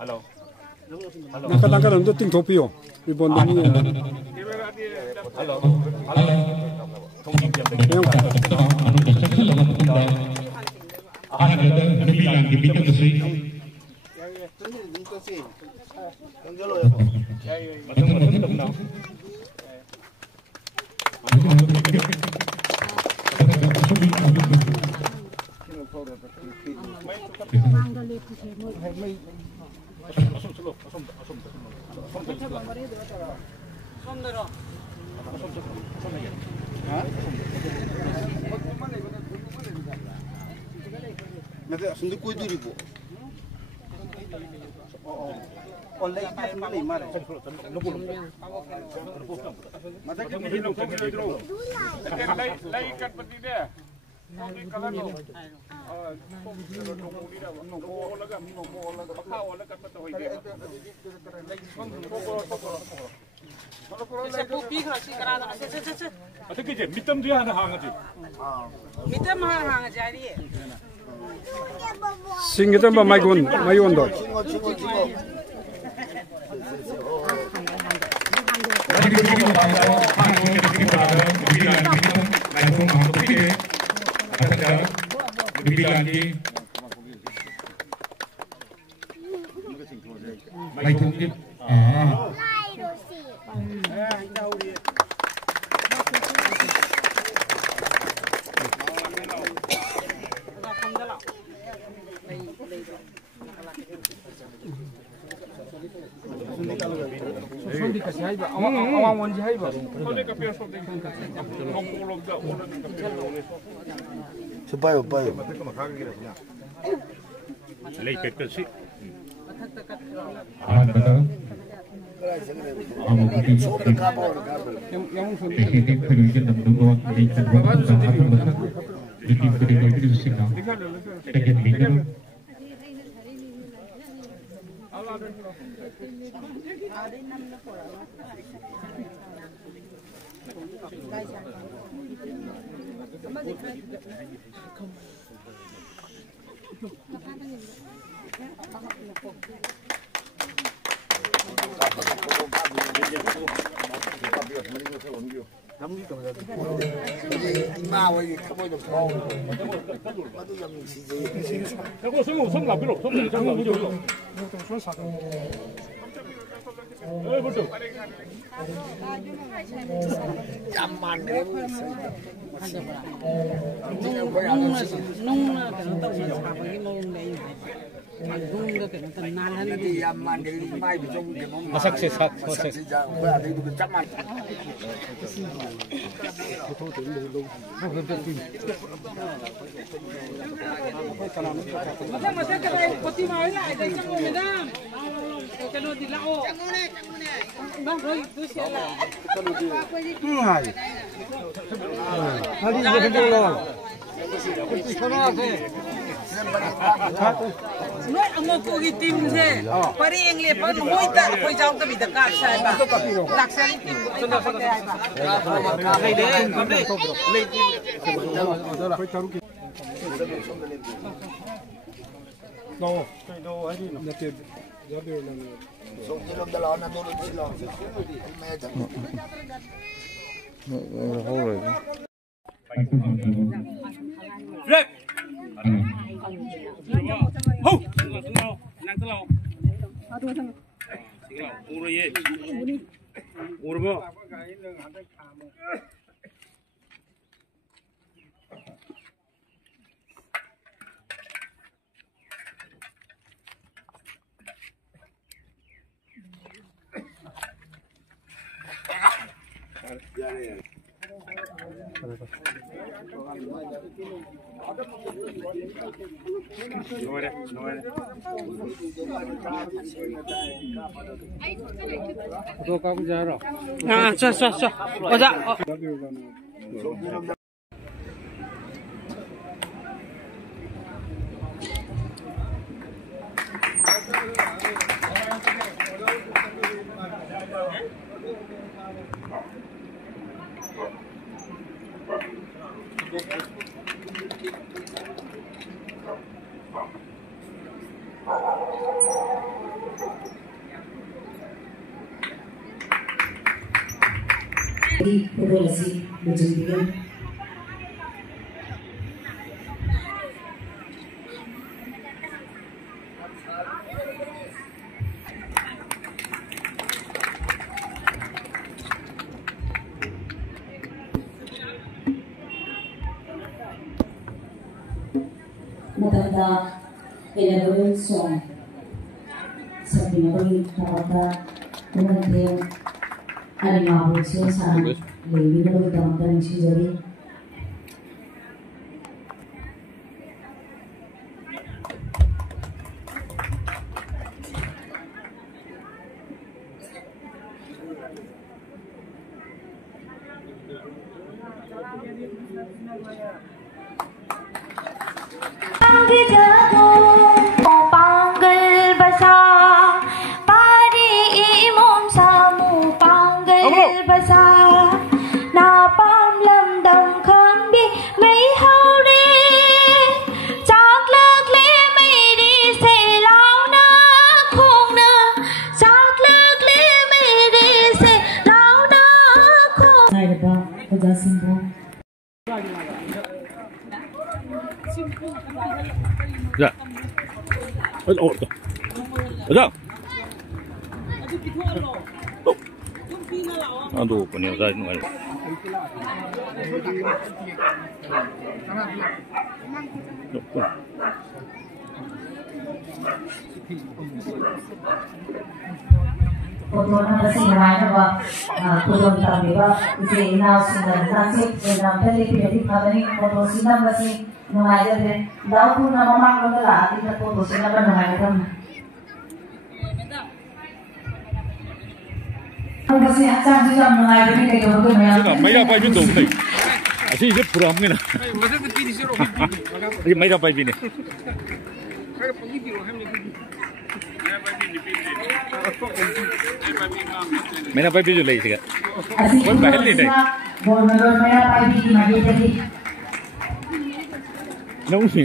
Hello. Nakalaga lang dating topio. Ibon din niya. Hello. 어떻게 이제 밑담 뒤에 하나 항아지. 밑담 하나 항아지 아니. Singita ba may undo. Bayo. Nói ông cô ghi tim thế, Paris anh liệp bắt mũi ta quay trong ta bị đặc cát sai bà, đặc sai tim của anh ta phải ai bà, này đấy, cầm đi, lên tim. No, no, I didn't. That did. That did. So you know the law, not the law. Rep. Ho. Nang telaw. Uro ye. Uro mo. À, cho. Ở dạ. Matanda elaborate song sabinabagi tawata kumante ani mabuche sa lebi na damta ng sijari Ya. Oh, ada. Aduh, punya saya ni. Kotoran kasi naman ba kulon kami ba kasi inaw sila nasib na pwede pinili kami koto sila kasi nungaja din daw po na mamang nila at ito po sila ba nungaja kami kasi asan sila nungaja din kayo ko na Sila may apa yun daw tay. Asi je puram ni na. Ay may apa yun ni. May na pa video lagi siya. Kung bahal ni day. Gournagar may na pa video magi tadi. Nung ni.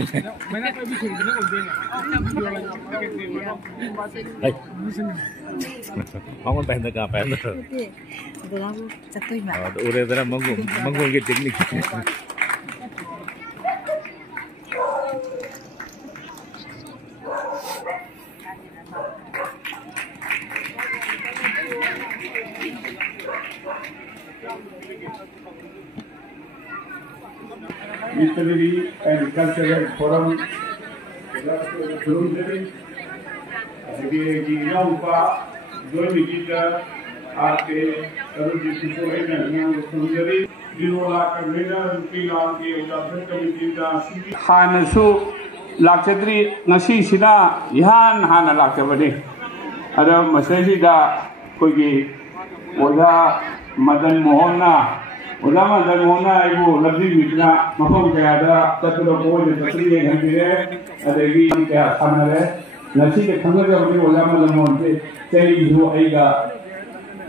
Ay. Ako pa ka pa. Ito lang satoy ma. Ure dara manggung ke teknik. Literary and cultural forum. Jadi Nupi Lal आके करोड़ जिसको है ना यहाँ सुंदरी जिरोला convener नुपी लाल के उदाहरण committee का हानसु लाक्षत्री नसी सिना यहाँ हाना लाक्षबने अरे मसले दा कोई ओला मदन मोहना इबो लब्धि मिलना मफम क्या दा तत्व को जो तत्वी घंटे अदेगी क्या खाना है नसी के खंडर का बने ओला मदन मोहन से तेरी जो आएगा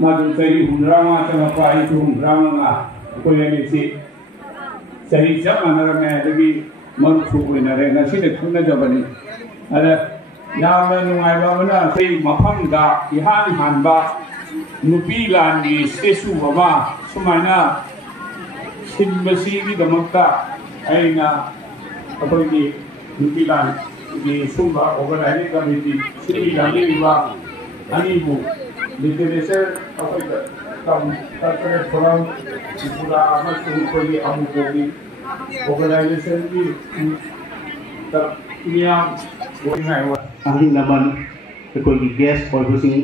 माधु तेरी हुंड्रामा चला पाई तो हुंड्रामा कोई नहीं सी सही जब मनारा में अदेगी मरुफु कोई न रहे नसी के खंडर जब बने अरे यहाँ में नुआइबा बना सही मफम दा यहाँ हानबा नुपी लाल स्टेचू बाबा सुमाइना सिंबसी की दमकता ऐना अपोगी नुपी लाल की सुबह ऑर्गेनाइजिंग कमेटी सिटी गांधी विभाग अनीबू लिटरेचर अपोगी कम कल्चरल फोरम त्रिपुरा अमरसूर कोई अमुकोगी ऑर्गेनाइजेशन की तब नियम बोलना है अहिं नमन कोई गेस्ट पॉलिसिंग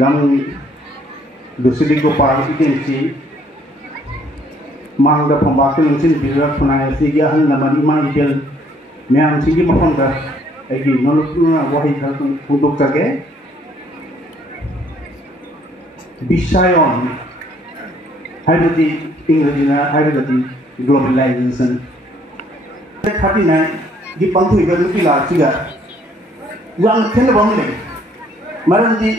लम दुसरी को पार्टी के नीचे मांग द फंबाके नीचे बिजनेस बनाए सी क्या हन नमन इमान इधर मैं हम सी की मफन कर एक ही नॉलेज वही था तुम फुटोक करके विषयों हाइड्रोजी इंग्लिश ना हाइड्रोजी ग्लोबलाइजेशन 39 की पंक्ति इधर नुपी लाल चिगा yang kena bangun Marandi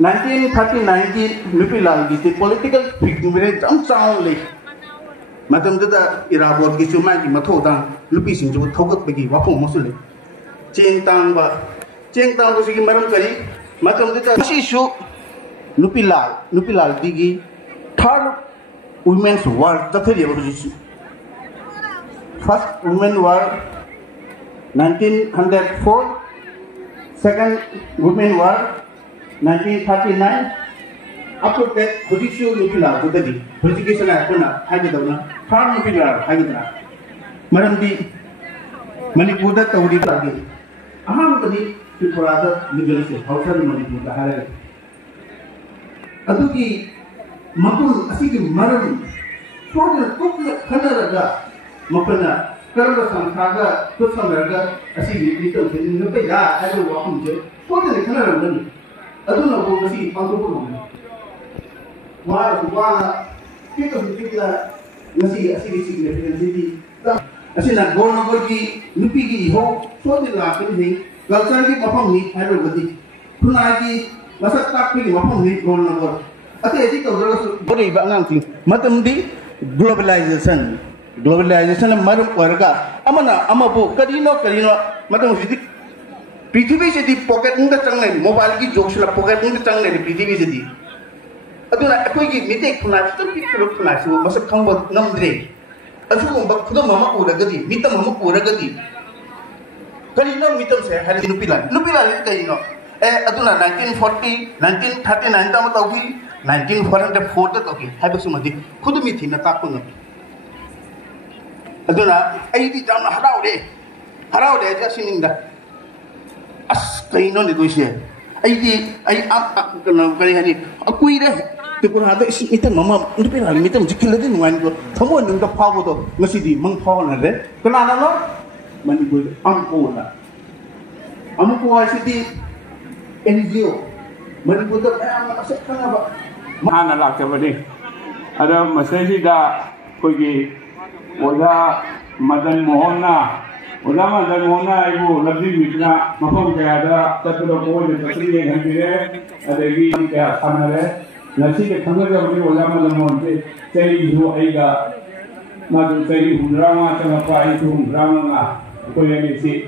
1939 की नुपी लाल की political figure जम चावल ले matamda irabot ki chuma ki mathoda lupi sing ju thogat bagi wapu mosule cheng tang ko sigi maram kari matamda si shu Nupi Lal digi third women's war the theri ba first women war 1904 second women war 1939 after that Hojishu Nupi Lal Kutadi Hojikisha Akuna Hagidana third Nupi Lal Hagidana Maramdi Manipura Tauri Lagi Ahamadi Tripura Legalism outside Manipura Hare Aduki Makul Asiki Maram for the cook Kanaraga Mapana Karanga Sankaga Tusanaga Asiki Little Nupaya as a walking jet for the Kanara Aduna Bogasi Pantu Wala kita kita masih significant asina Gournagar ki Nupi ki ho so de la ke ni culture ki mafam ni haro gati kunai ki masak tak ki mafam ni Gournagar ate eti to ro bori ba ngang ti matam di globalization marum warga amana amabu kadino matam di पृथ्वी से दी pocket में चंगने mobile की jokes ला pocket में चंगने पृथ्वी से दी अदुना अखोई की मिटेक फुना तो picture फुना सु मसक खंब नमद्रे अजुगुंबा खुदम ममा उरगदी मितम ममा उरगदी करिनो मितम से हरे Nupi Lal करिनो अदुना 1940 1939 ता मतौही 1944 ता तौही हाइबसु मदि खुद मिथि न ताकुन अदुना आइदि जाम हराउदे जसिनिंदा as kaino ni doise ai kana kari hani akui re tipur hada itan mama Nupi Lal mitam jikil din wan go thamo nung da phawo do ngasi di mang phaw na re kana na no mani go amko wa sidi NGO mani go da am asat kana ba mana la ke bani ada masai da koi gi oda Madan Mohana Ulama dan Mona ibu lebih mikna mafhum kaya tatlo ko de tatri ngire adegi kaya samare nasi ke thangar ga bani ulama dan Mona sei hu aiga madu sei hunrama tama pai tu hunrama ko ye si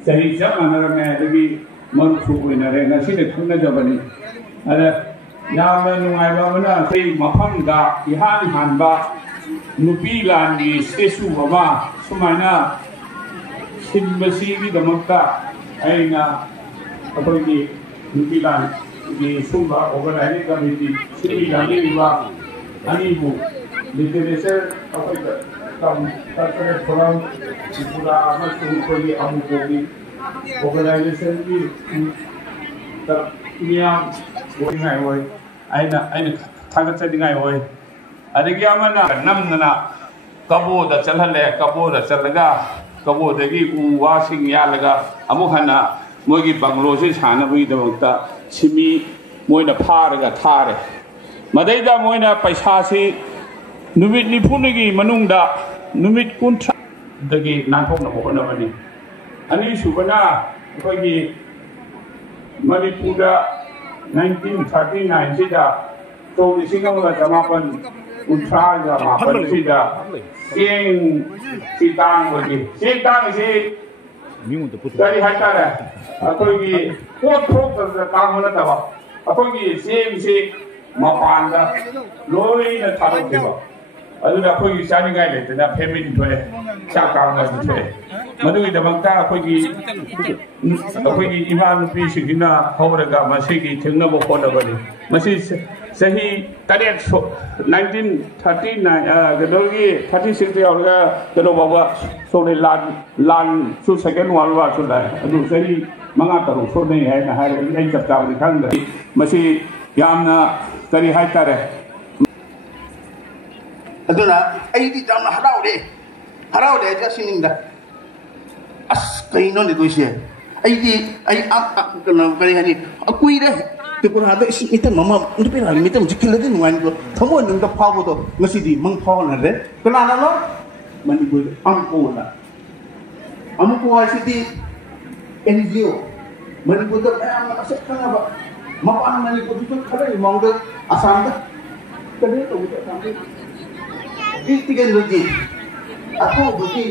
sei jamana me adegi man thu ko na re nasi ke thangar ga bani ada yama nungai ba mana sei mafhum da ihan ba Nupi Lal di statue ba sumaina Simbasi di damakta ay na ako ni Nupi Lal di sumba organizing committee Nupi Lal ni ba ani bu literature ako tam tatare forum Tripura amat ko ni amu ko ni organization ni ta niya ko ngai hoy ay na thagat sa dingai hoy adigi amana namna kabo da chalhale kabo da chalaga कबो दगी उवासिंग यालगा अमु हना मोगी bungalow से छाना बई दमकता Simi Moina फारगा थारे मदैदा Moina पैसा से नुमित निफुनगी मनुंगदा नुमित कुंठा दगी नाथोकना होनबनी अनि सुबना कोगी मणिपुरदा 1939 सिदा तो लिसिंगला जमापन उठागा मापन सिदा Sitang lagi, sitang si dari hajar atau ini pot tertang mana tahu, atau ini si mapan dah, lori nak taruh di bawah, aduh aku ini cari gaya le, tidak payment tu le, cakap lagi tu le, mana kita bangsa aku ini iman pisi kita hauraga masih kita tengah berkola balik, masih सही तरेट 1939 गदोगी 36 यावगा गदो बाबा सोले लान सु second world war सुदा अदु सही मंगा तरो सोने है ना है नहीं चपता बनि खंग मसी यामना करी हाय तारे अदुना आइदि जामना हराउदे जसिनिंदा as kaino ni doise आइदि kana kari hani akui re tipur hada itan mama Nupi Lal mitam jikil din wan go thamo nung da phawo do ngasi di mang phaw na re kana na no mani go amko wa sidi NGO mani go da am asat kana ba mapan mani go tu khare mong da asam da kade to ꯏꯁꯇꯤꯒꯦꯟ ꯂꯣꯏꯖꯤ ꯑꯊꯧꯕꯒꯤ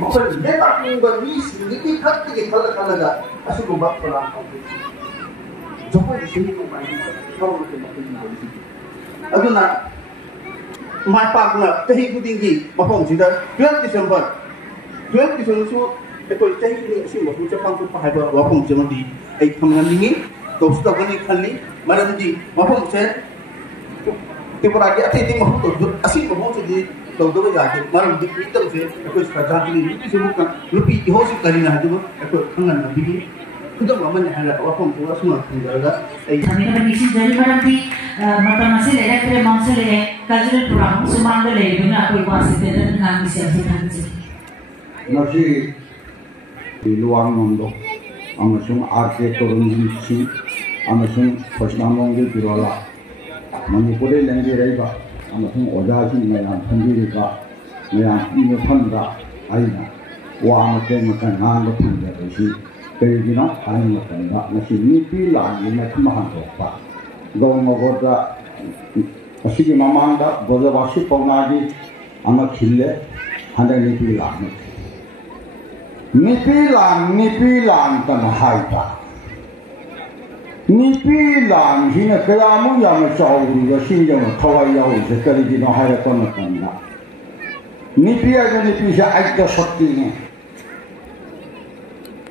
ꯃꯈꯣꯏ ꯂꯩꯕꯥꯛꯅꯤꯡꯕ ꯃꯤꯁꯤꯡꯒꯤ ꯈꯛꯇꯒꯤ ꯈꯜꯂꯒ ꯑꯁꯤꯒꯨꯝꯕ programme ꯇꯧꯖꯩ ꯖꯒꯣꯏ ꯏꯁꯩ ꯅꯣꯡꯃꯥꯏꯒꯤ ꯊꯧꯔꯒ ꯃꯈꯣꯏꯒꯤ ꯑꯗꯨꯅ ꯃꯥꯏ ꯄꯥꯛꯅ ꯆꯍꯤ ꯈꯨꯗꯤꯡꯒꯤ ꯃꯐꯝꯁꯤꯗ 12 ꯗꯤꯁꯦꯝꯕꯔꯁꯨ ꯑꯩꯈꯣꯏ ꯆꯍꯤ ꯈꯨꯗꯤꯡ ꯑꯁꯤ ꯃꯐꯝꯁꯦ ꯄꯥꯡꯊꯣꯛꯄ ꯍꯥꯏꯕ ꯋꯥꯐꯝꯁꯤꯃꯗꯤ ꯑꯩ ꯊꯝꯍꯟꯅꯤꯡꯉꯤ ꯇꯧꯁꯨ ꯇꯧꯒꯅꯤ ꯈꯜꯂꯤ ꯃꯔꯝꯗꯤ ꯃꯐꯝꯁꯦ ꯇ꯭ꯔꯤꯄꯨꯔꯥꯒꯤ ꯑꯇꯩ ꯃꯐꯝ ꯑꯁꯤ ꯃꯐꯝꯁꯤꯗꯤ ꯇꯧꯗꯕ ꯌꯥꯗꯦ ꯃꯔꯝꯗꯤ ꯃꯤꯇꯝꯁꯦ ꯑꯩꯈꯣꯏ ꯁꯔꯀꯥꯔꯒꯤ ꯅꯨꯄꯤꯁꯤꯃꯨꯛꯀ ꯅꯨꯄꯤ ꯏꯍꯧꯁꯤ ꯀꯔꯤꯅ ꯍꯥꯏꯗꯨꯕꯨ ꯑꯩꯈꯣꯏ ꯈꯪꯍꯟꯅꯕꯤꯒꯤ ꯈꯨꯗꯝ ꯑꯃꯅꯤ ꯍꯥꯏꯅ ꯋꯥꯐꯝꯁꯨ ꯑꯁꯨꯝꯅ ꯊꯝꯖꯔꯒ ꯑꯩ ꯊꯝꯖꯔꯤ ꯃꯔꯝꯗꯤ ꯃꯇꯝ ꯑꯁꯤ ꯂꯩꯔꯛꯇ꯭ꯔꯦ ꯃꯥꯡꯁꯤꯜꯂꯛꯑꯦ ꯀꯜꯆꯔꯦꯜ ꯄ꯭ꯔꯣꯒ꯭ꯔꯥꯝ ꯁꯨꯃꯥꯡꯗ ꯂꯩꯕꯅ ꯑꯩꯈꯣꯏ ꯋꯥꯁꯤꯗ ꯉꯥꯡꯕꯁꯤ ꯑꯁꯤ ꯊꯝꯖꯩ ꯉꯁꯤ ꯂꯨꯋꯥꯡꯃꯪꯗꯣ ꯑꯃꯁꯨꯡ RK ꯇꯣꯔꯨꯟꯖꯤꯠꯁꯤꯡ ꯑꯃꯁꯨꯡ ꯈꯣꯁꯅꯥꯃꯣꯡꯒꯤ ꯕꯤꯔꯣꯂꯥ ꯃꯅꯤꯄꯨꯔꯗ ꯂꯩꯔꯤꯕ ꯑꯃꯁꯨꯡ ꯑꯣꯖꯥꯁꯤꯡ ꯃꯌꯥꯝ ꯈꯪꯕꯤꯔꯤꯕ ꯃꯌꯥꯝꯒꯤ ꯃꯐꯝꯗ ꯑꯩꯅ ꯋꯥ ꯃꯇꯦꯛ ꯃꯇꯦꯛ ꯉꯥꯡꯕ ꯐꯪꯖꯕꯁꯤ ꯀꯔꯤꯒꯤꯅꯣ ꯍꯥꯏꯕ ꯃꯇꯝꯗ ꯉꯁꯤ ꯅꯨꯄꯤ ꯂꯥꯟꯒꯤ ꯃꯊꯨꯝ ꯍꯥꯡꯗꯣꯛꯄ ꯒꯧꯔꯅꯒꯔꯗ ꯑꯁꯤꯒꯤ ꯃꯃꯥꯡꯗ ꯕ꯭ꯔꯖꯕꯥꯁꯤ ꯄꯥꯎꯅꯥꯒꯤ ꯑꯃ ꯈꯤꯜꯂꯦ ꯍꯟꯗꯛ ꯅꯨꯄꯤ ꯂꯥꯟꯅꯤ ꯅꯨꯄꯤ ꯂꯥꯟꯇꯅ ꯍꯥꯏꯕ ꯅꯨꯄꯤ ꯂꯥꯟꯁꯤꯅ ꯀꯌꯥꯃꯨꯛ ꯌꯥꯝꯅ ꯆꯥꯎꯔꯤꯕ ꯁꯤꯡꯖꯃ ꯊꯋꯥꯏ ꯌꯥꯎꯔꯤꯁꯦ ꯀꯔꯤꯒꯤꯅꯣ ꯍꯥꯏꯔꯛꯄ ꯃꯇꯝꯗ ꯅꯨꯄꯤ ꯍꯥꯏꯕ ꯅꯨꯄꯤꯁꯦ ꯑꯩꯛꯇ ꯁꯛꯇꯤꯅꯤ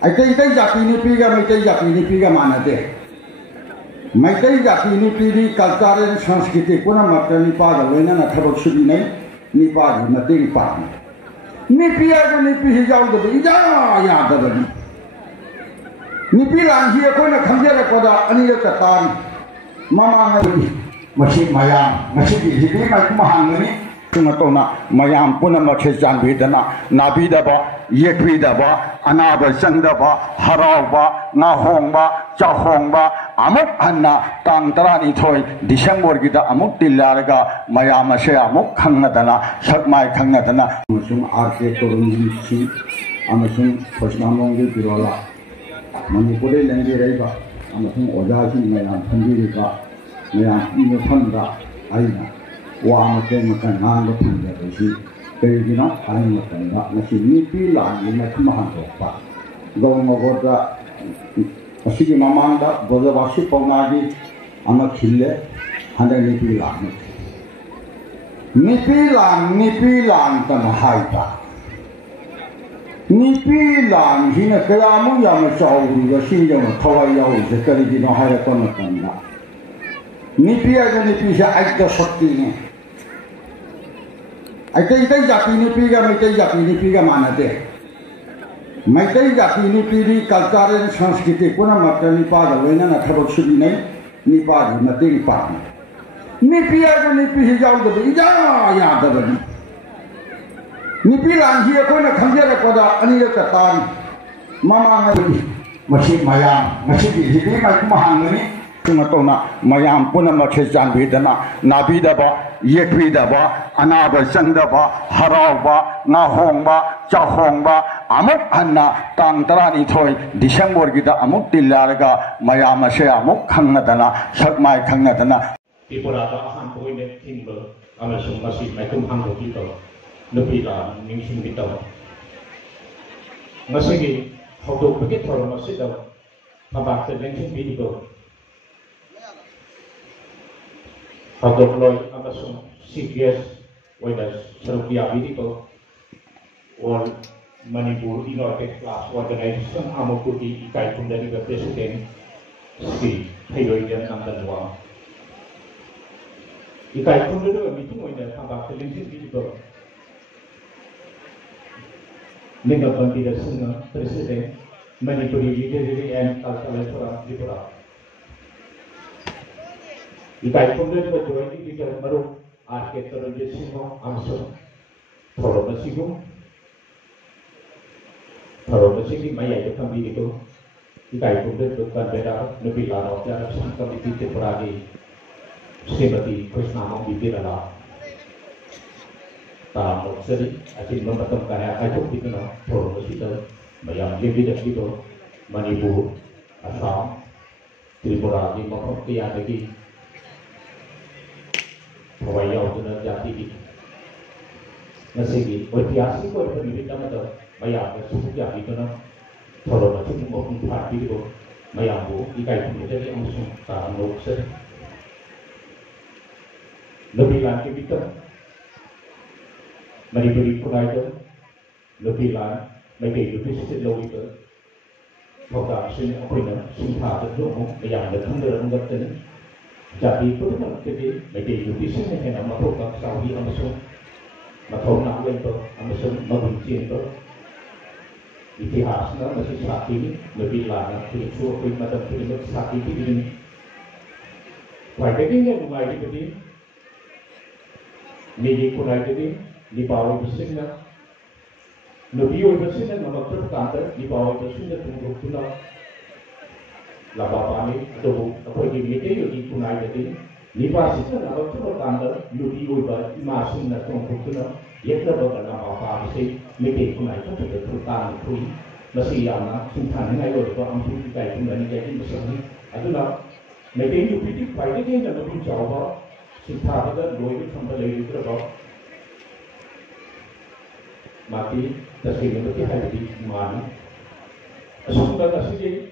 ꯑꯇꯩ ꯖꯥꯇꯤ ꯅꯨꯄꯤꯒ ꯃꯩꯇꯩ ꯖꯥꯇꯤ ꯅꯨꯄꯤꯒ ꯃꯥꯟꯅꯗꯦ ꯃꯩꯇꯩ ꯖꯥꯇꯤ ꯅꯨꯄꯤꯗꯤ ꯀꯜꯆꯔꯦꯜ ꯁꯪꯁꯀ꯭ꯔꯤꯇꯤ ꯄꯨꯝꯅꯃꯛꯇ ꯅꯨꯄꯥꯒ ꯂꯣꯏꯅꯅ ꯊꯕꯛ ꯁꯨꯕꯤꯅꯩ ꯅꯨꯄꯥꯒꯤ ꯃꯇꯦꯡ ꯄꯥꯡꯏ ꯅꯨꯄꯤ ꯍꯥꯏꯕ ꯅꯨꯄꯤꯁꯤ ꯌꯥꯎꯗꯕ ꯏꯌꯥ ꯌꯥꯗꯕꯅꯤ ꯅꯨꯄꯤ ꯂꯥꯟꯁꯤ ꯑꯩꯈꯣꯏꯅ ꯈꯪꯖꯔꯛꯄꯗ ꯑꯅꯤꯔꯛꯇ ꯇꯥꯔꯤ ꯃꯃꯥꯡꯉꯩ ꯃꯁꯤ ꯃꯌꯥꯝ ꯉꯁꯤꯒꯤ ꯍꯤꯗꯤ ꯃꯥꯏꯀꯨꯝ ꯍꯥꯡꯒꯅꯤ ꯃꯇꯧꯅ ꯃꯌꯥꯝ ꯄꯨꯝꯅꯃꯛꯁꯦ ꯆꯥꯟꯕꯤꯗꯅ ꯅꯥꯕꯤꯗꯕ ꯌꯦꯛꯄꯤꯗꯕ ꯑꯅꯥꯕ ꯆꯪꯗꯕ ꯍꯔꯥꯎꯕ ꯉꯥꯍꯣꯡꯕ ꯆꯥꯍꯣꯡꯕ ꯑꯃꯨꯛ ꯍꯟꯅ ꯇꯥꯡ 12 ꯗꯤꯁꯦꯝꯕꯔꯒꯤꯗ ꯑꯃꯨꯛ ꯇꯤꯜꯂꯔꯒ ꯃꯌꯥꯝ ꯑꯁꯦ ꯑꯃꯨꯛ ꯈꯪꯅꯗꯅ ꯁꯛꯃꯥꯏ ꯈꯪꯅꯗꯅ ꯑꯃꯁꯨꯡ RK ꯇꯣꯔꯨꯟꯖꯤꯠꯁꯤꯡ ꯑꯃꯁꯨꯡ ꯈꯣꯁꯅꯥꯃꯣꯡꯒꯤ ꯕꯤꯔꯣꯂꯥ ꯃꯅꯤꯄꯨꯔꯗ ꯂꯩꯔꯤꯕ ꯑꯃꯁꯨꯡ ꯑꯣꯖꯥꯁꯤꯡ ꯃꯌꯥꯝ ꯈꯪꯕꯤꯔꯤꯕ ꯃꯌꯥꯝꯒꯤ ꯃꯐꯝꯗ ꯑꯩꯅ ꯋꯥ ꯃꯇꯦꯛ ꯃꯇꯦꯛ ꯉꯥꯡꯕ ꯐꯪꯖꯕꯁꯤ ꯀꯔꯤꯒꯤꯅꯣ ꯍꯥꯏꯕ ꯃꯇꯝꯗ ꯉꯁꯤ ꯅꯨꯄꯤ ꯂꯥꯟꯒꯤ ꯃꯊꯨꯝ ꯍꯥꯡꯗꯣꯛꯄ ꯒꯧꯔꯅꯒꯔꯗ ꯑꯁꯤꯒꯤ ꯃꯃꯥꯡꯗ ꯕ꯭ꯔꯖꯕꯥꯁꯤ ꯄꯥꯎꯅꯥꯒꯤ ꯑꯃ ꯈꯤꯜꯂꯦ ꯍꯟꯗꯛ ꯅꯨꯄꯤ ꯂꯥꯟꯅꯤ ꯅꯨꯄꯤ ꯂꯥꯟꯇꯅ ꯍꯥꯏꯕ ꯅꯨꯄꯤ ꯂꯥꯟꯁꯤꯅ ꯀꯌꯥꯃꯨꯛ ꯌꯥꯝꯅ ꯆꯥꯎꯔꯤꯕ ꯁꯤꯡꯖꯃ ꯊꯋꯥꯏ ꯌꯥꯎꯔꯤꯁꯦ ꯀꯔꯤꯒꯤꯅꯣ ꯍꯥꯏꯔꯛꯄ ꯃꯇꯝꯗ ꯅꯨꯄꯤ ꯍꯥꯏꯕ ꯅꯨꯄꯤꯁꯦ ꯑꯩꯛꯇ ꯁꯛꯇꯤꯅꯤ ꯑꯇꯩ ꯖꯥꯇꯤ ꯅꯨꯄꯤꯒ ꯃꯩꯇꯩ ꯖꯥꯇꯤ ꯅꯨꯄꯤꯒ ꯃꯥꯟꯅꯗꯦ ꯃꯩꯇꯩ ꯖꯥꯇꯤ ꯅꯨꯄꯤꯗꯤ ꯀꯜꯆꯔꯦꯜ ꯁꯪꯁꯀ꯭ꯔꯤꯇꯤ ꯄꯨꯝꯅꯃꯛꯇ ꯅꯨꯄꯥꯒ ꯂꯣꯏꯅꯅ ꯊꯕꯛ ꯁꯨꯕꯤꯅꯩ ꯅꯨꯄꯥꯒꯤ ꯃꯇꯦꯡ ꯄꯥꯡꯏ ꯅꯨꯄꯤ ꯍꯥꯏꯕ ꯅꯨꯄꯤꯁꯤ ꯌꯥꯎꯗꯕ ꯏꯌꯥ ꯌꯥꯗꯕꯅꯤ ꯅꯨꯄꯤ ꯂꯥꯟꯁꯤ ꯑꯩꯈꯣꯏꯅ ꯈꯪꯖꯔꯛꯄꯗ ꯑꯅꯤꯔꯛꯇ ꯇꯥꯔꯤ ꯃꯃꯥꯡꯉꯩ ꯃꯁꯤ ꯃꯌꯥꯝ ꯉꯁꯤꯒꯤ ꯍꯤꯗꯤ ꯃꯥꯏꯀꯨꯝ ꯍꯥꯡꯒꯅꯤ ꯃꯇꯧꯅ ꯃꯌꯥꯝ ꯄꯨꯝꯅꯃꯛꯁꯦ ꯆꯥꯟꯕꯤꯗꯅ ꯅꯥꯕꯤꯗꯕ ꯌꯦꯛꯄꯤꯗꯕ ꯑꯅꯥꯕ ꯆꯪꯗꯕ ꯍꯔꯥꯎꯕ ꯉꯥꯍꯣꯡꯕ ꯆꯥꯍꯣꯡꯕ ꯑꯃꯨꯛ ꯍꯟꯅ ꯇꯥꯡ 12 ꯗꯤꯁꯦꯝꯕꯔꯒꯤꯗ ꯑꯃꯨꯛ ꯇꯤꯜꯂꯔꯒ ꯃꯌꯥꯝ ꯑꯁꯦ ꯑꯃꯨꯛ ꯈꯪꯅꯗꯅ ꯁꯛꯃꯥꯏ ꯈꯪꯅꯗꯅ ꯇ꯭ꯔꯤꯄꯨꯔꯥꯗ ꯑꯍꯥꯟꯕ ꯑꯣꯏꯅ ꯊꯤꯡꯕ ꯑꯃꯁꯨꯡ ꯃꯁꯤ ꯃꯥꯏꯀꯨꯝ ꯍꯥꯡꯗꯣꯛꯄꯤꯕ ꯅꯨꯄꯤ ꯂꯥꯟ ꯅꯤꯡꯁꯤꯡꯕꯤꯗꯕ ꯉꯁꯤꯒꯤ ꯍꯧꯗꯣꯛꯄꯒꯤ ꯊꯧꯔꯝ ꯑꯁꯤꯗ ꯊꯕꯥꯛꯇ ꯂꯦꯡꯁꯤꯟꯕꯤꯔꯤꯕ ꯍꯧꯗꯣꯛꯂꯣꯏ ꯑꯃꯁꯨꯡ CPS ꯑꯣꯏꯅ ꯁꯔꯨꯛ ꯌꯥꯕꯤꯔꯤꯕ all Manipur innovate class organisation ꯑꯃꯨꯛꯄꯨꯒꯤ ꯏꯀꯥꯏ ꯈꯨꯝꯅꯔꯤꯕ ꯄ꯭ꯔꯦꯁꯤꯗꯦꯟ ꯁ꯭ꯔꯤ ꯈꯩꯔꯣꯏꯗꯦꯟ ꯅꯟꯗꯟꯋꯥ इकाई खुंदुरु मीटिंग होइना थाबा लिंसिन बिदिबो लिंगा Pandit Singh president Manipuri literary and cultural forum Tripura इकाई खुंदुरु जोइनि लीडर मरु आरके तोरंजित सिंह आमसो थोरबसिंग मायाय थंबिरिको इकाई खुंदुरु convener Nupi Lal statue committee Tripura की श्रीमती कृष्णामोंगी बिरला तामोक्सरी अचिन्म मतम कया आइथोक्तिकना थोरबसिदा मयाम लेबिदखिबो मणिपुर असम त्रिपुरा की मफम कयादगी खवाई यावदुना जाति की Nasi ঐতিহাসিক বিভিন্ন mayam sudah itu na kalau macam mau kumpulan itu mayam bu ikai pun jadi langsung tak nukser lebih lagi kita Manipuri pun itu lebih lagi mereka lebih sedikit itu kalau sini apa ini sumpah itu mayam datang dari negara ini jadi itu kan jadi mereka lebih sedikit yang nama program Saudi langsung macam nak itu langsung mengunci itu इतिहास में मसी साथी नबी लाना फिर show कोई मतलब फिर लोग साथी की दिन वाइटिंग है वाइटिंग की निजी कुराई की दिन निपाव बसिंग ना नबी और बसिंग ना नमक तो कांतर निपाव बसिंग ना तुम लोग सुना लाभा पानी तो अपने की मीटिंग योगी कुराई की दिन निपासिक ना नमक तो कांतर नबी और बस मासूम ना तुम लोग सुना ये तो बड़ा नाम आप से मीटिंग कुराई तो तो पुरान कोई masih yang sumpan dengan itu kalau ambil kita itu dari jadi misalnya, itulah meeting itu pilih pada dia jangan pun jawab, sumpan kita dua itu sampai lagi itu apa, mati tersirat mati hari di mana, sumpan tersirat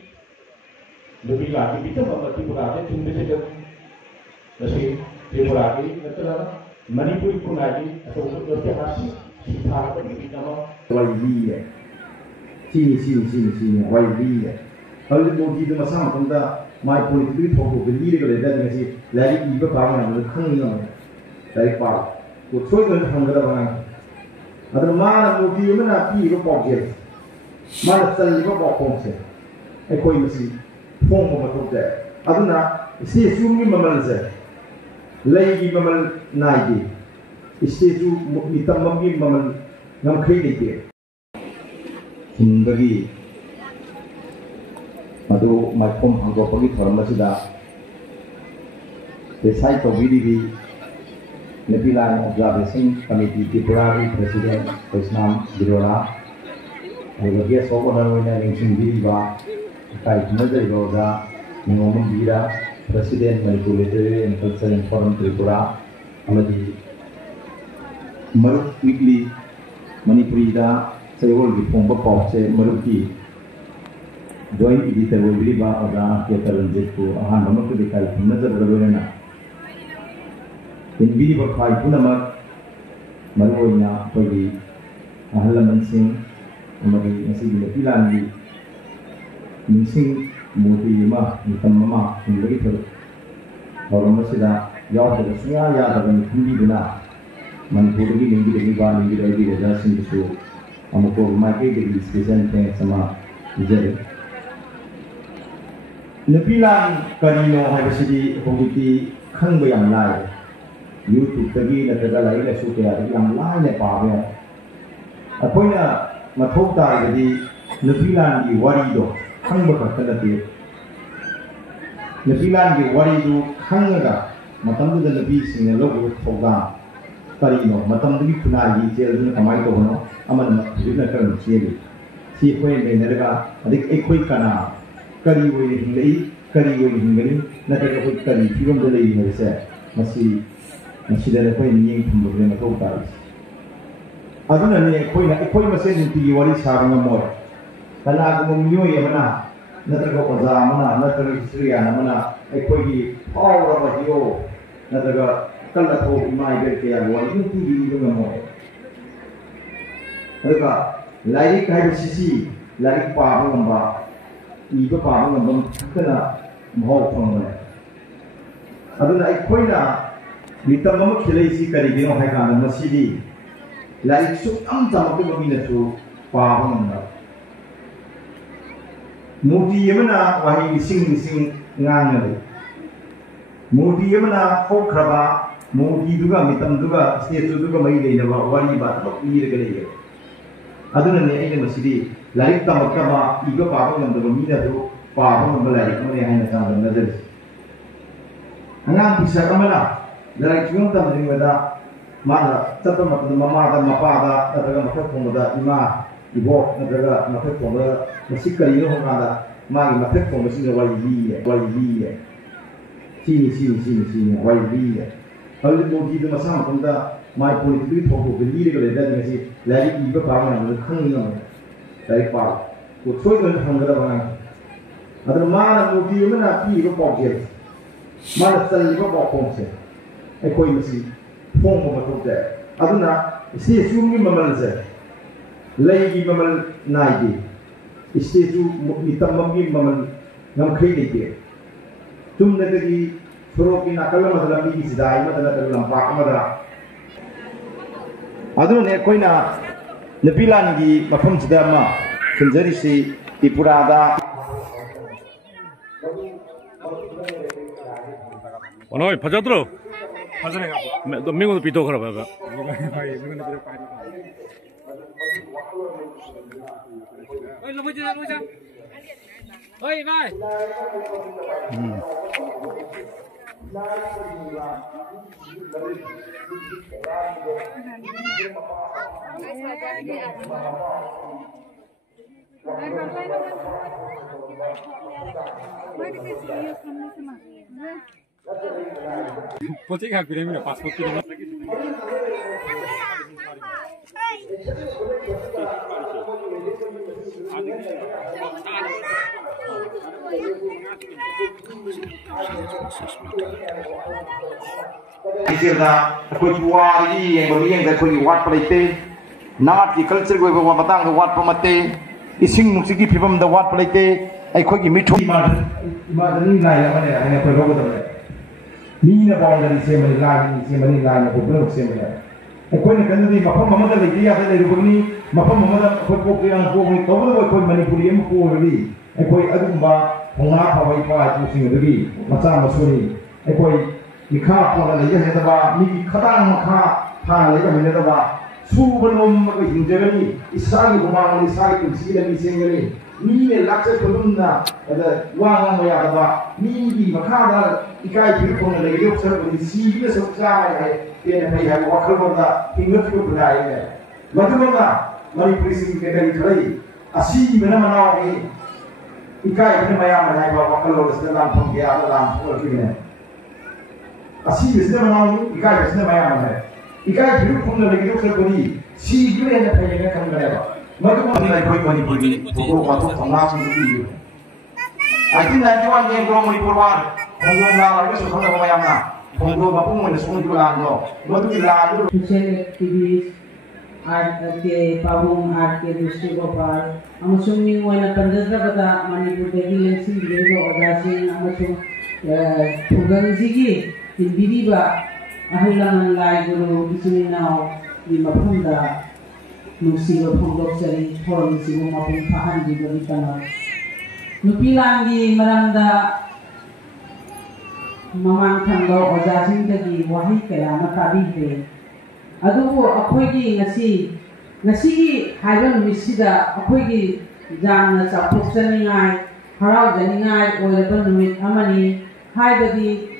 lebih lagi kita mati berada tumbuh saja, masih berada itu lah Manipuri pun lagi atau lebih hasil sumpan kita wajib sini wajib kalau mau di masa macam tu mai politik itu aku beli dekat dia dengan si lari ibu bapa yang berkhang ni lari pak, aku cuy kan hang kita bang, ada mana mau di mana pi ibu pak je, mana sel ibu pak pun se, koi mesti pun mau betul deh, ada na si sumi mamal se, lagi mamal naik, si su hitam mami mamal ngam kiri dia. Bagi madu macam anggo pergi thoram sudah desai to BDB Nupi Lal Observation Committee Temporary President Islam Gournagar dia sokongan orang yang sendiri bah kai menjadi roda mengomong dia Presiden Manipur Literary and Cultural Forum Tripura amadi Maruk Weekly Manipuri da saya boleh pompa pop saya merugi join editor boleh bah orang kita lanjut tu ahan nama tu dekai nazar berbeza na ini berkait pun nama marunya pergi ahla mansing amagi masih Nupi Lal di mansing mudi mah hitam mama ini tu orang masih dah jauh dari semua ya dari hindi benar Manipur ini lagi lagi ada sini tu हमको मायके के discussion थे समा जरे Nupi Lal करीनो है बसिदी होगी खंग बयाम लाए YouTube तभी न तक लाए ले शूट यार बयाम लाए ने पावे अपोई ना मथोकता यदि Nupi Lal की वारी दो खंग बकत लती Nupi Lal की वारी दो खंग का मतलब तो Nupi सिंह लोग थोड़ा करीनो मतलब तो भी पुनाई जेल में कमाई तो होना aman juga kerana sihir, sihir yang mereka adik ekoi kana kari woi hingai, nanti kalau kari film dalai mereka masih dalam ekoi ni yang pembuat mereka tahu. Aduna ni ekoi masih nanti wali sarang amor, karena aku memilih yang mana, nanti kalau kerja mana, nanti kalau istri mana, ekoi di power bahio, nanti kalau tahu imai berkaya wali itu di amor. Mereka lari kaya sisi lari pahang amba, ibu pahang amba kena mau panggai. Aduna ekoi na hitam mama kile isi kari gino hai kana masih lari sukam sama tu begini tu pahang amba. Mudi mana wahi bising ngang Mudi mana kau keraba, mudi juga hitam juga setiap juga mai deh nama wali bat ini dekat aduna ni ini masih lari tamak kama ibu pahang amba begini tu pahang amba lari kau ni hanya sama nazar. Angan bisa kamera lari cuma tamak ni ada mana satu mama ada mapa ada ada macam pun ada ima ibu ada macam pun ada masih kali ni orang ada mari macam pun masih wali sini wali kalau mudi tu masa pun ada माय politically थोको बिली रे गले दानी से like इबा पावन न खंग न लाइक पा को छोय न खंगदा बना अदर माना नुपी मना पी को पॉकेट माना चल को पॉकों से ए कोई मसी फोंग को मतलब दे अदुना इसे चुंगी ममल से लेगी ममल नाइगी इसे चु नितमगी ममल ngam khri ni ke tum na ki thoro ki nakal ma da mi ki sidai ma da ka lam pa ma da adu ne koina napilan gi mafam sida ma khunjari si Tripura da Onoi phajadro phajane ga me mingo pito khara ba oi lo moja oi vai Poti ka kire mi passport kire Isirna koi puari yang berliang dari koi wat pelite, naat ki culture koi bawa batang ke wat pemate, ising musiki pibam da wat pelite, ai koi ki mithu. Imadani nai la mana, ini koi rogo tamai. Ni na bawa dari semani lai na koi belum semani. Ai koi ni kan di mapam mama da lagi ya da lagi koi ni mapam mama da koi koi yang koi tahu da koi Manipuri em koi lagi. Ai koi adumba hongna pawai pa tu sing lagi macam masuri. Ai koi Nikah pun ada je, saya tahu. Ni kadang makah thang lagi kami tahu. Subuh malam kami hingga ni, isai rumah ni isai tu sih lagi sehingga ni. Ni laksa belum na, ada wang maya tahu. Ni di makah ada ikai pilih pun lagi dia usah beri sih dia sesuatu yang dia nak yang wakil benda hingga tu berdaya ni. Macam mana? Mari polisi kita dikali. Asyik mana ni ikai ni maya bawa wakil orang sedang pun dia dalam sekolah ni. Asih biasa mana ni, ikai biasa mana mana. Ikai hidup pun lagi hidup seberi. Si juga yang ada yang kami berada. Macam mana ni koi Manipuri, pukul waktu tengah sendiri. Akhirnya nanti orang yang kurang Manipur war, orang nak lagi suka dengan yang mana. Orang bapa pun mana suka jualan lo. Macam ni lah. Social activities, art ke pabung art ke district opar. Amasung ni mana penjajah kata Manipur tadi lensi dia orasi amasung program sigi. Biriba ahilangan lai guru isini nau di mapunda nusiba pondok sari forum sibu mapun pahan di berita Nupi lagi meranda mamang tanggo ojasing lagi wahai kela matabi he aduh aku ini ngasi haiban misida aku ini jangan capuk seningai harau seningai oleh penumit amani hai bagi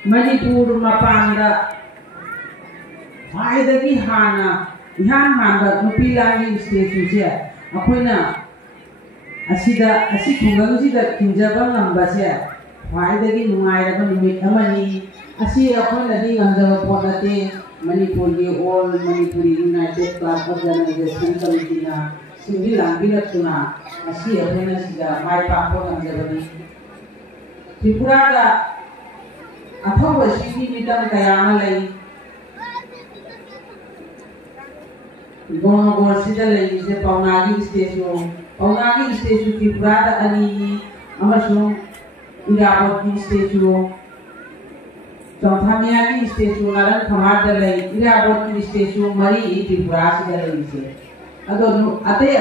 Manipur mapanda Haidagi hana ihan handa Nupi Lal Statue sia akoina asida thungang sida kinjaba ngamba sia Haidagi nungai ra numit amani asi akoina di ngamba ponate Manipur ge all Manipuri United Club Organization Committee na sindilang bilatuna asi akoina sida mai pa ko ngamba ni Tripura da atau bersih kita kaya malai, Gournagar sida lagi se Khowai Statue Tripura da ani amasung Irabot Statue, Chongthamia Statue naran Khowai da lagi Irabot Statue mari Tripura sida lagi se. Aduh, ate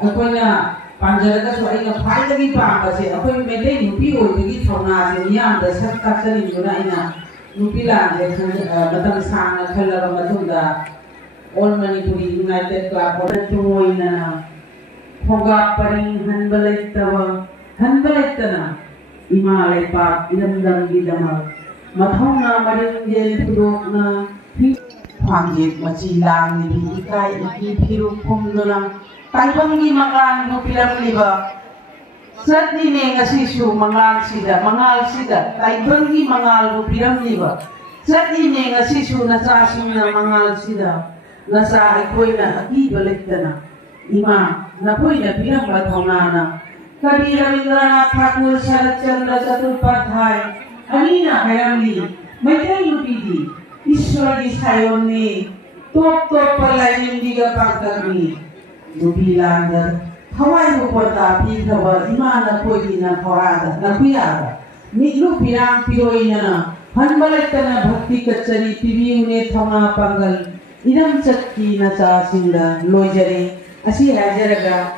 aku na Panjara so ay ngapay lagi pa kasi ako yung medyo Nupi o bigi thona se niya ang dasat taksa ni muna ina Nupi Lal batang sana kala matunda all Manipuri United Club or tumoy na hoga paring hanbalay na imalay pa ilamdam gidamag mathong na maring jen pudok na panggit macilang ni ikai ipiru kumdolang Taibangi mangan Nupi Lal liba. Saat ini ngasisu mangal sida. Taibangi mangal Nupi Lal liba. Jadi ni ngasi su nasa sina mangal sida nasa ikoi na aki balik na ima na koi na bilang bathona na kadi Rabindranath Thakur Sharat Chandra Chattopadhyay ani na hayamli Maitai Nupi Ishwar di sayon ni top palai indiga pagkami Nupi Lal Khowai District Tripura ima na koi na khorada na kuyada ni Nupi Lal piroi na Hanbalakana bhakti kachari pibiune thama pangal idam chakki nacha sinda loijare asi hajaraga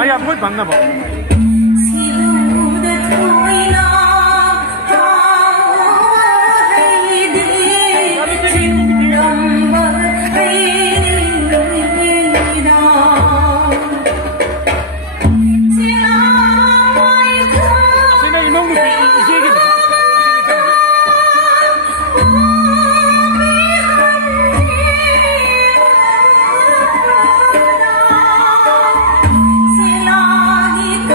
Maya pun bangga bo. Lagi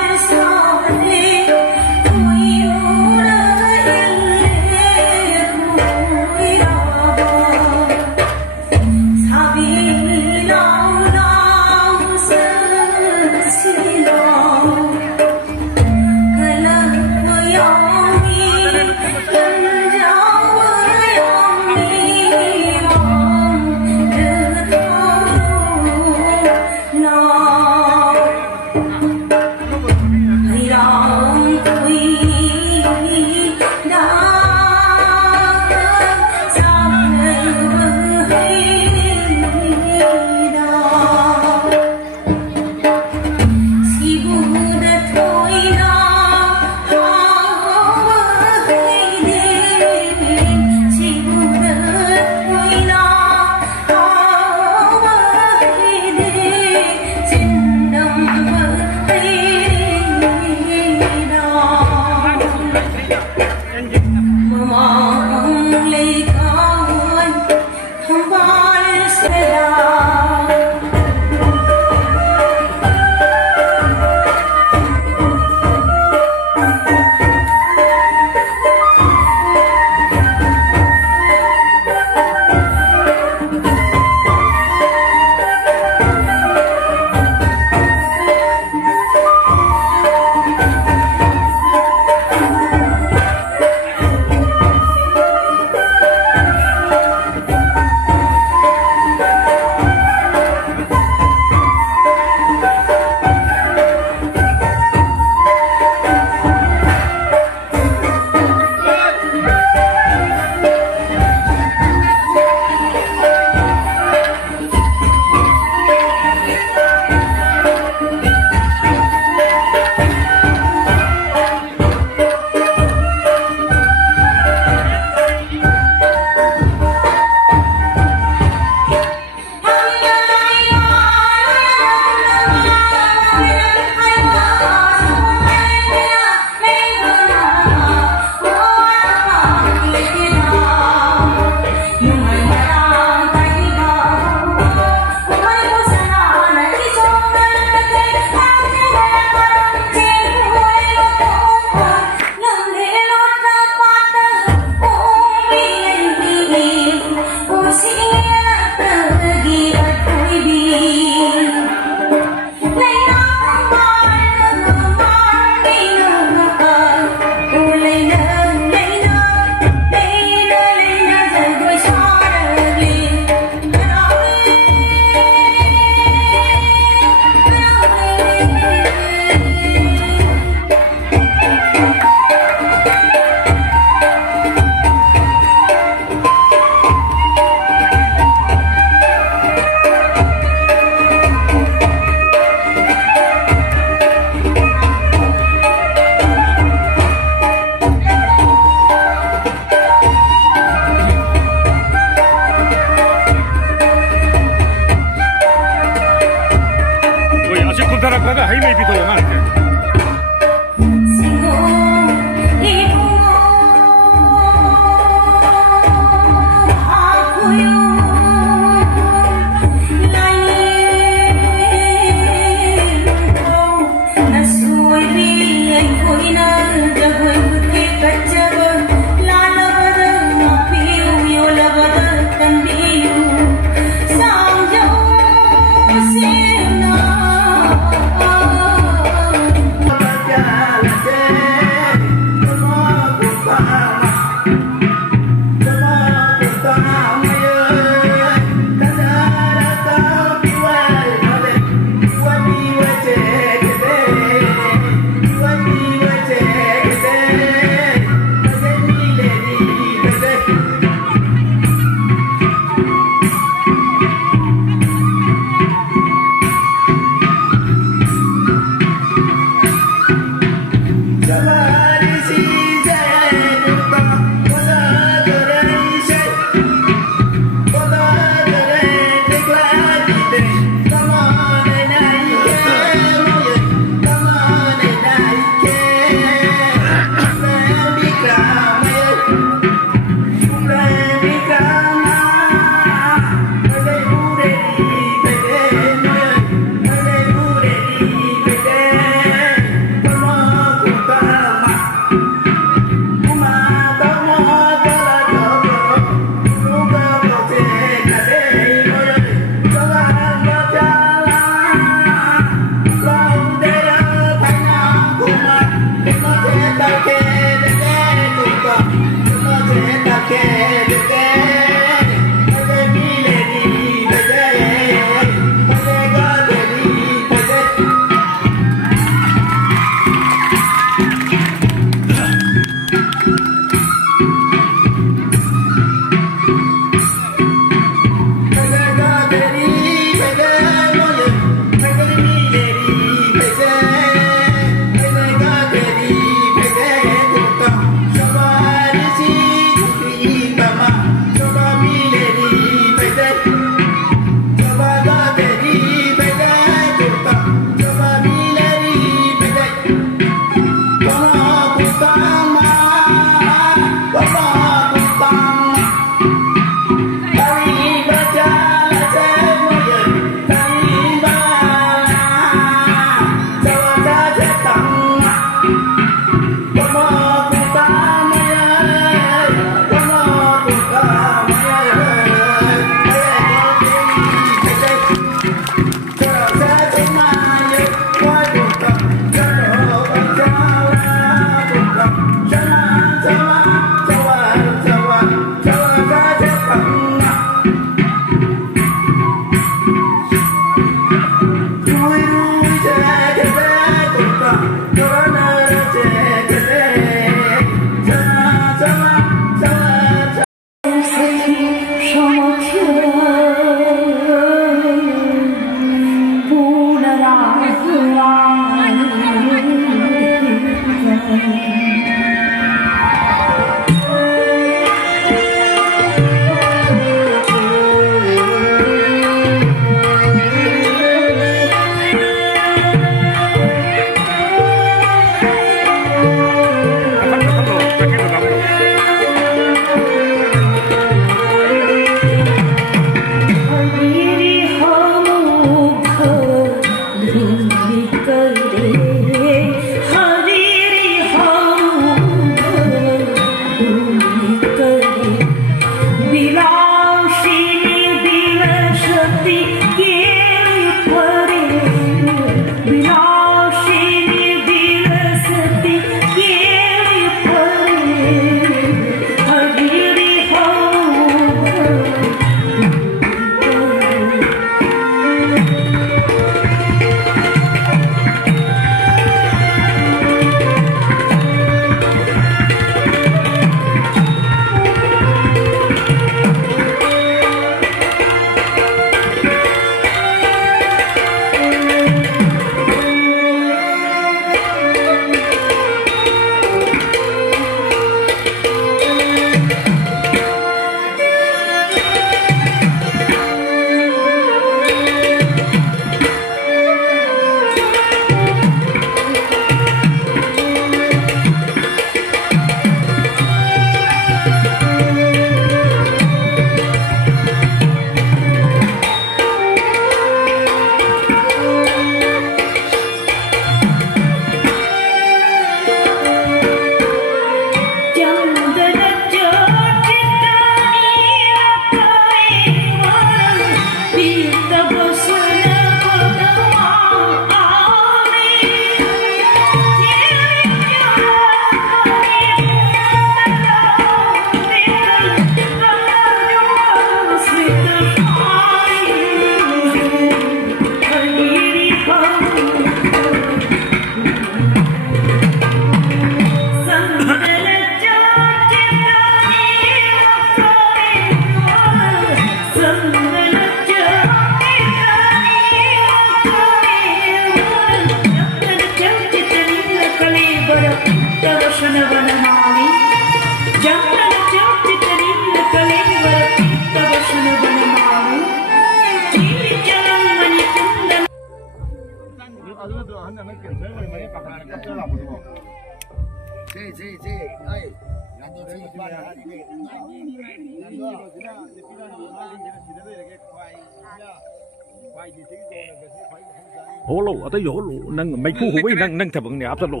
holo atau yo holo nang mai khu hu bai nang thabang ne apsa lo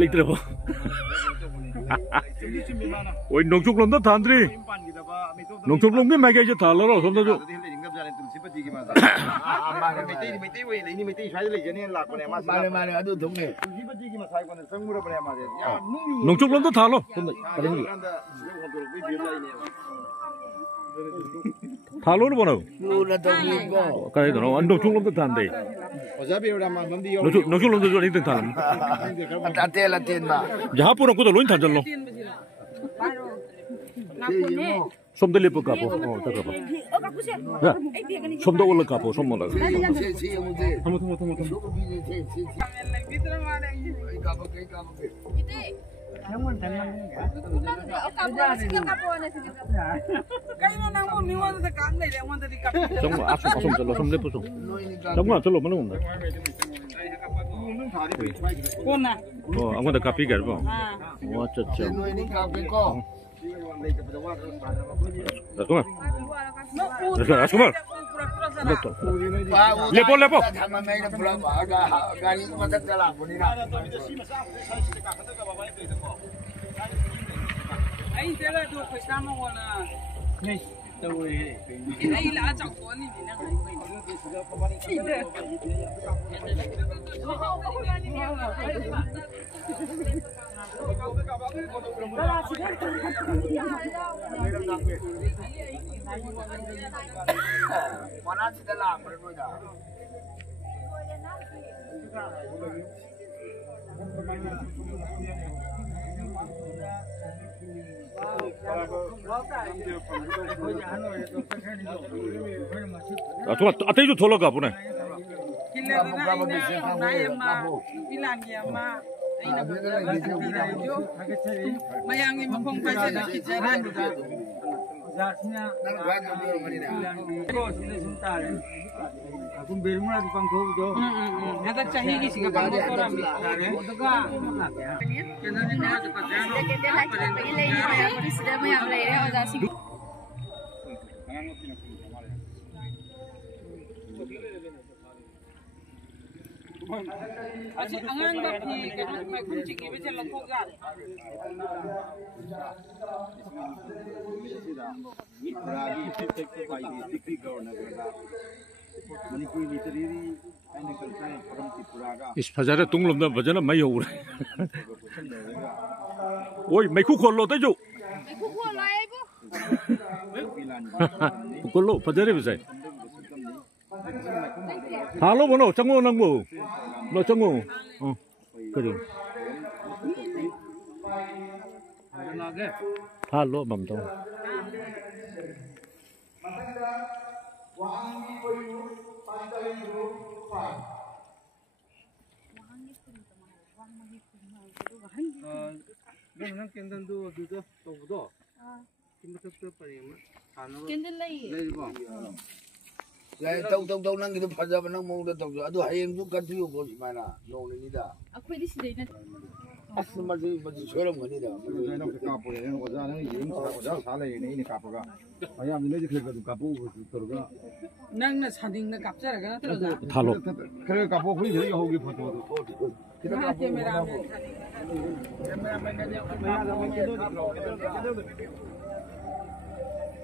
leitre bo oi nong chuk lom da thandri nong chuk lom ke mai ge tha lo som da jo nong chuk lom da tha lo tha lo no bono cái đó nó nong chuk lom da thandri nong chuk lom da jo ni than jaha pura ko to loin than lo som de lepo kapo ta kapo ya som do ul kapo som mo la som lepo som 정말 절로 먹는 건데. 꼬나. 아무도 카피 가르고. 와, 쩌쩌. 잠깐만. 레포. 아이 제가 또 회사 먹어나. 네. 이라找过你那个。정말 아테이도 돌아가 보네. 마양이 먹방 빠지는 기자란 Aku bermula di pangkau tu. Ada cahaya di sini pangkau orang. Asyik angan bagi kerana macam cikgu macam lakukan. इस फजारे तुम लोग ना बजना मैं हो रहा है ओए मैं खुद खोल लो तो जो खोल लो फजारे भी सही हालो बोलो चंगो नंगो लो चंगो करी हालो बमतो Nang kendal tu duduk tahu tu. Kita tetap pergi. Kendal lagi. Lai tahu nang kita fajar nang mau dah tahu. Aduh hayang tu kan tu bos mana. Nong ni dah. Aku di sini nak. Asal macam seorang ni dah. Saya nak kapur yang wajah ni yang wajah salah ini kapur ka. Ayam ni je kerja tu kapur terus ka. Nang na sading na kapsa kan terus. Thalo. Kerja kapur pun dia hogi foto tu. Kita kamera men.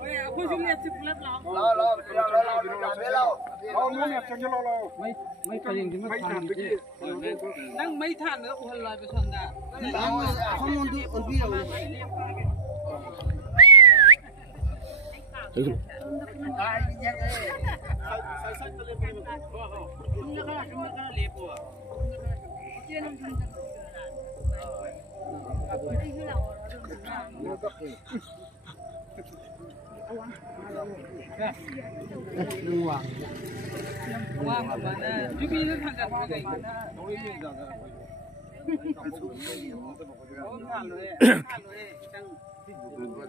Oi, aku cuma lihat sebelah lah. Mai paling di mana? Nang mai than na uhal lai pesan dah. Kamu tu ubi apa? Wah, mana? Juga ini tanggal berapa?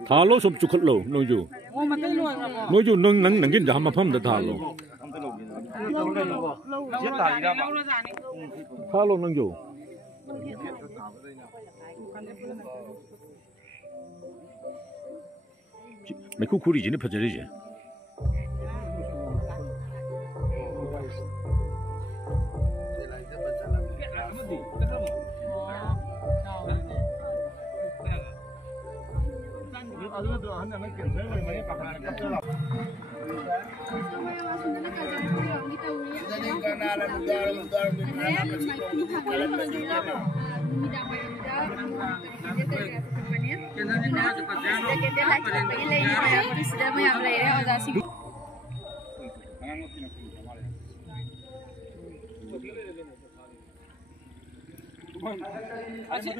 Thalo som chukhat lo noju Oh, matai luar apa? noju nang gin jam pham da thalo thalo nang jo mấy khu gì nó phải chơi gì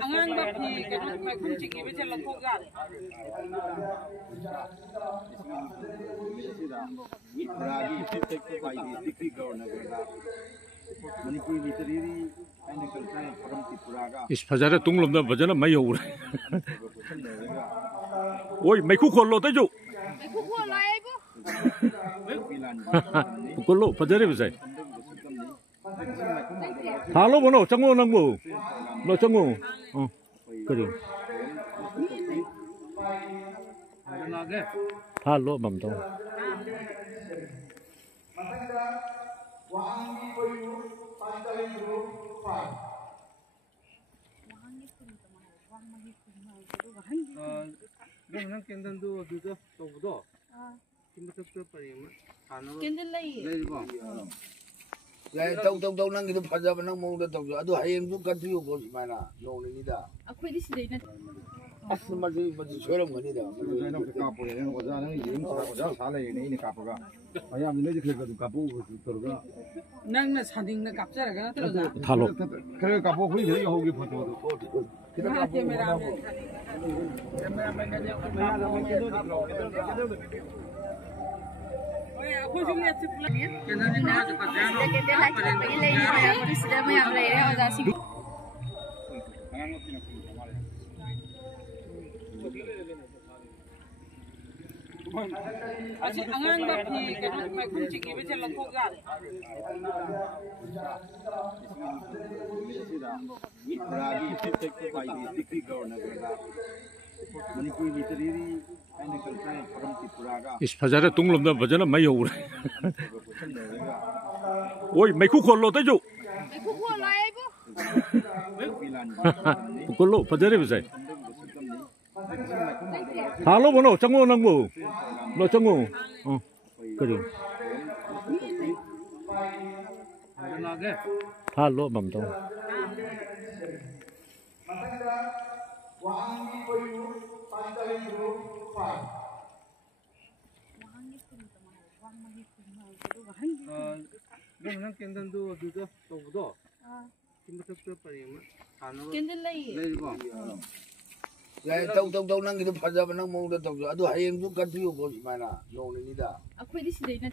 Angang ba thì cái nó phải không chỉ cái trên là khô gà इस फजारे तुम लोग ना वजन ना मैं हो रहा ओए मैं खुद खोल लो तो जो खोल लो फजारे बजाय हालो बनो चंगो नंगो 너 정우 그래 할로 맘도 그러면 캔들도 두죠 또부도 김부터 버리면 캔들 내리고 tâu năng cái phát ra năng mong tâu rồi, tôi hay em cũng cần thiếu có gì mà na, nông này đi đã. Aku di sini na. Mà gì chơi làm cái đi đã. Cái nó cái cặp này nó ra nó yếm ra xả này này cặp cái, bây giờ mình lấy cái cái cặp bố cái cái. Nang na sading na capture cái nó rồi. Thalo. cái cặp bố phải cái hộp cái photo. Cái đó camera Aku juga lihat sebelah ni. Kita lagi pergi lagi ya, aku sudah banyak lagi ya, ada sih. Asyik angan bagi cái nó phải không chỉ cái trên là khô gà. इस फजारे तुम लोग ना वजन ना मैं हो रहा ओए मैं खुद खोल लो तो जो खोल लो फजारे बजाय हालो बनो चंगो नंगो 너 정우 그래 할로 맘도 그러면 캔들도 두죠 또부도 김부터 버리면 캔들 내리고 tâu năng cái phát ra năng mong tâu rồi, tôi hay em cũng cần thiếu có gì mà na, nông này đi đã. Aku di sini na.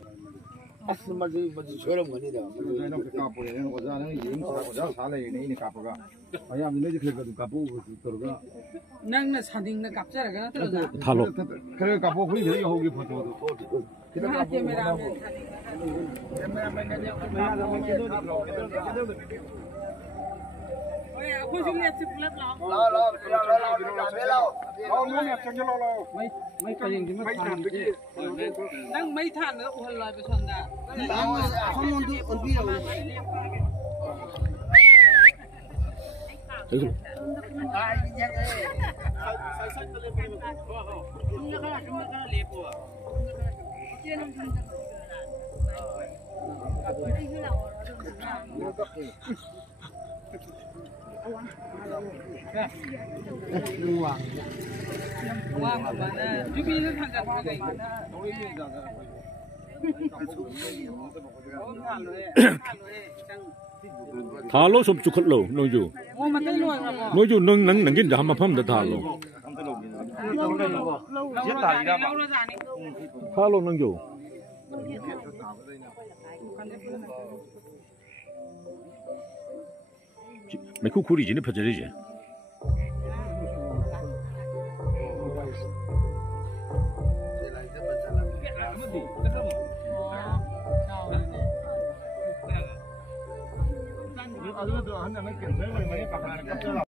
mà gì chơi làm cái đi đã. cái nó cái cặp này nó ra nó yếm ra xả này này cặp cái, bây giờ mình lấy cái cái cặp bố cái cái. Nang na sading na capture cái nó rồi. Thalo. cái cặp bố phải cái hộp cái photo. Cái đó camera Aku juga lihat sebelah lah. mấy cái gì mà than cái Nang mấy than nữa udah lại besok dah. không muốn đi còn đi đâu Wah, mana? Nupi itu tanggal berapa? Thalo som cukup lo noju Oh, mati lu apa? noju nang nangin dah mapam dah thalo thalo noju mấy khu gì nó phải chơi gì Ada tu, hanya nak kena saya, mana pakai